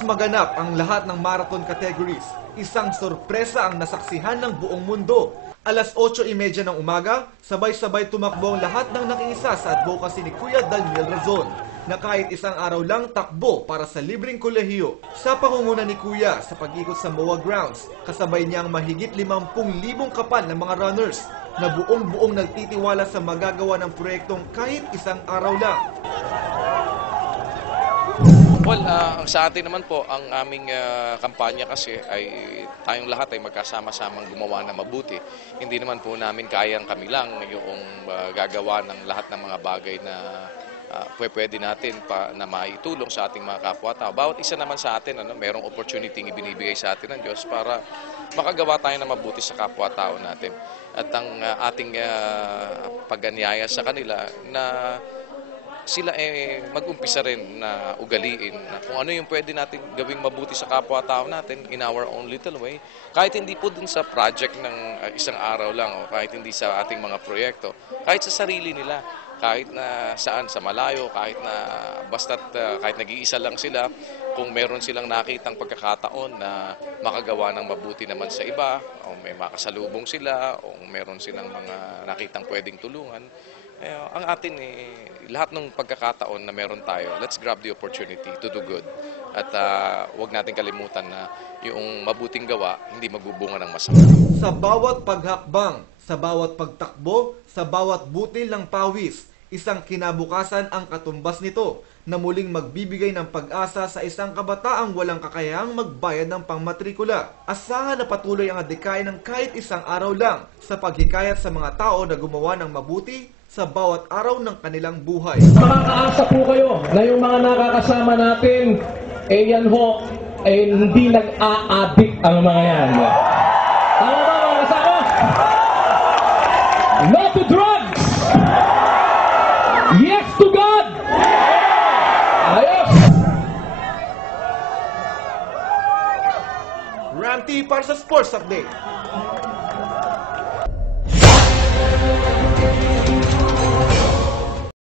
Matapos maganap ang lahat ng marathon categories, isang sorpresa ang nasaksihan ng buong mundo. Alas 8:30 ng umaga, sabay-sabay tumakbo ang lahat ng nakiisa sa advocacy ni Kuya Daniel Razon na kahit isang araw lang takbo para sa libreng kolehiyo. Sa pangunguna ni Kuya sa pag-ikot sa MOA grounds, kasabay niya ang mahigit 50,000 kapal ng mga runners na buong-buong nagtitiwala sa magagawa ng proyektong kahit isang araw lang. Well, sa atin naman po, ang aming kampanya kasi ay tayong lahat ay magkasama-samang gumawa na mabuti. Hindi naman po namin kayang kami lang yung gagawa ng lahat ng mga bagay na pwede natin na maitulong sa ating mga kapwa-tao. Bawat isa naman sa atin, merong opportunity ibinibigay sa atin ng Diyos para makagawa tayo na mabuti sa kapwa-tao natin. At ang ating pag-anyaya sa kanila na sila mag-umpisa rin na ugaliin na kung ano yung pwede natin gawing mabuti sa kapwa-tao natin in our own little way. Kahit hindi po dun sa project ng isang araw lang o kahit hindi sa ating mga proyekto, kahit sa sarili nila, kahit na saan, sa malayo, kahit na basta't kahit nag-iisa lang sila, kung meron silang nakitang pagkakataon na makagawa ng mabuti naman sa iba, o may makasalubong sila, o meron silang mga nakitang pwedeng tulungan, ang atin lahat ng pagkakataon na meron tayo, let's grab the opportunity to do good. At huwag natin kalimutan na yung mabuting gawa, hindi magbubunga ng masama. Sa bawat paghakbang, sa bawat pagtakbo, sa bawat butil ng pawis, isang kinabukasan ang katumbas nito na muling magbibigay ng pag-asa sa isang kabataang walang kakayahang magbayad ng pangmatrikula. Asahan na patuloy ang adhikain ng kahit isang araw lang sa paghikayat sa mga tao na gumawa ng mabuti sa bawat araw ng kanilang buhay. Makakaasa po kayo na yung mga nakakasama natin, yan ho, hindi nag-a-addict ang mga yan. Tama ba mga kasama? No to drugs! Yes to God! Ayos! Ranty para sa Sports Update.